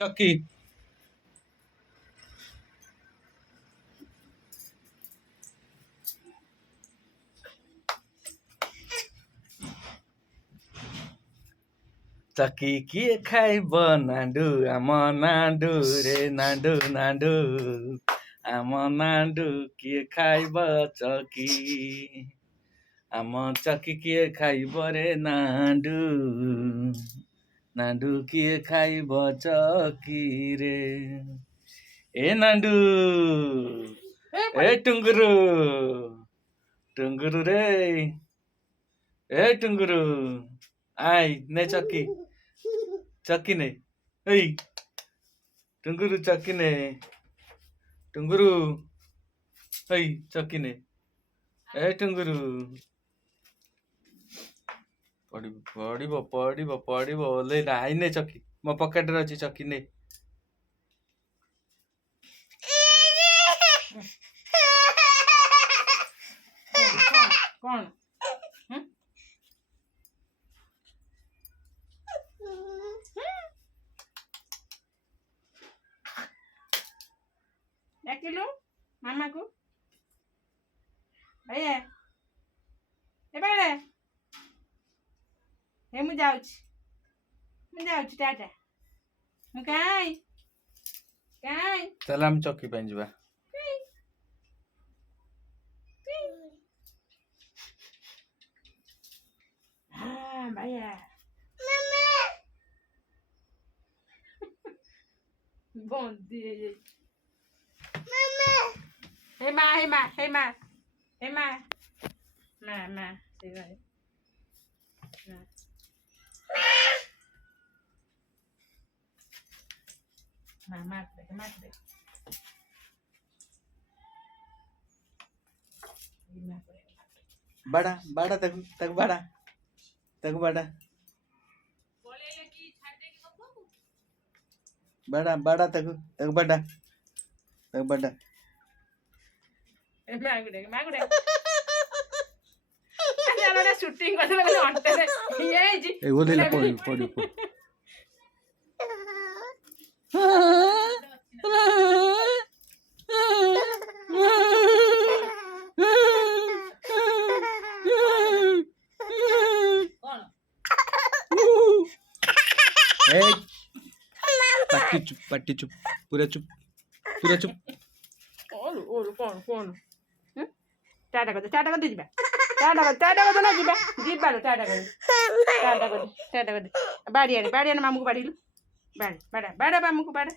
चक्की चक्की किए खाइब नाडु आम नाडु रे नाडु नाडु आम नाडु किए खाइब चक्की आम चक्की किए खाइब रे नाडु नाडु किए खाइब चक्की रे ए नाडु ए टुंगुरु टुंगुरु रे ए टुंगुरु आई ने चक्की चक्की ने ए टुंगुरु चक्की ने टुंगुरु ए चक्की ने ए टुंगुरु पड़िबो पड़िबो पड़िबो ले आई ने चक्की मो पकेट रे अछि चक्की ने कौन डाकिलु मामा को भैया ए बेड़े हे मु जाउछि टाटा मु काई चल हम चक्की पे जिबा हाँ भैया bon दिए हे माँ से गए मार दे बड़ा बड़ा तक बड़ा बड़ा तक बड़ा मागुड़े अरे शूटिंग करते लगे अंटे रे ये जी ए बोले पड़ी ए पट्टी चुप पूरा चुप कौन टाटा कर दे टाटा कर ना जीवा टाटा कर बाड़ी मामू को बाड़ीलु बाड़ा मामू को बाड़ा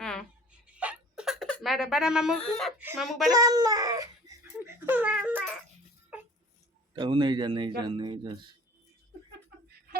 हाँ बाड़ा मामू को बाड़ा नहीं जा